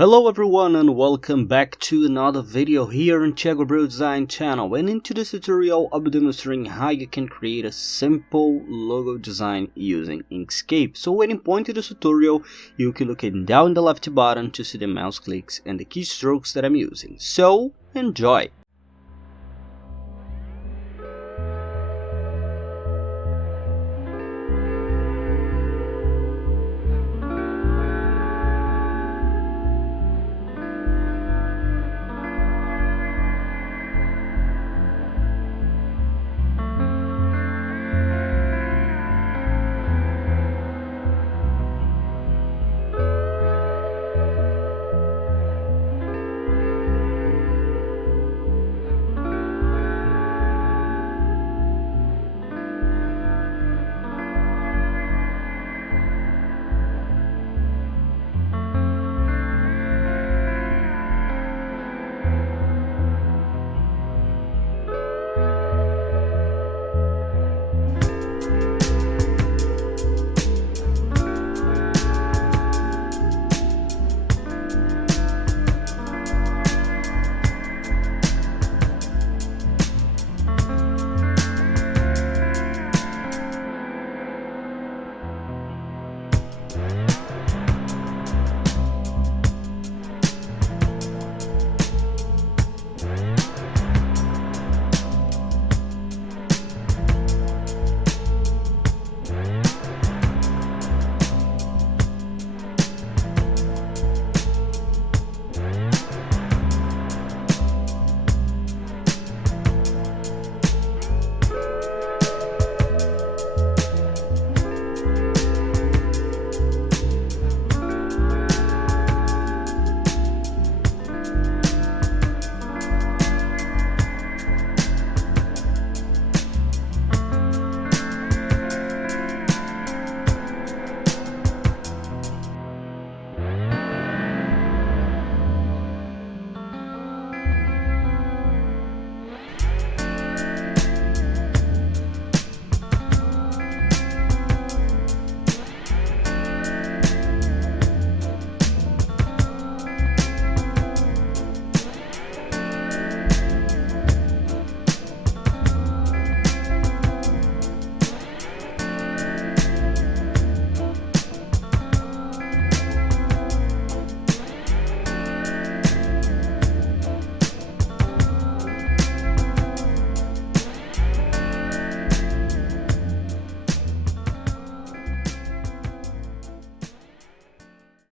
Hello everyone and welcome back to another video here on Thiago Bro Design channel, and in today's tutorial I'll be demonstrating how you can create a simple logo design using Inkscape. So when you point to this tutorial, you can look down the left button to see the mouse clicks and the keystrokes that I'm using. So enjoy!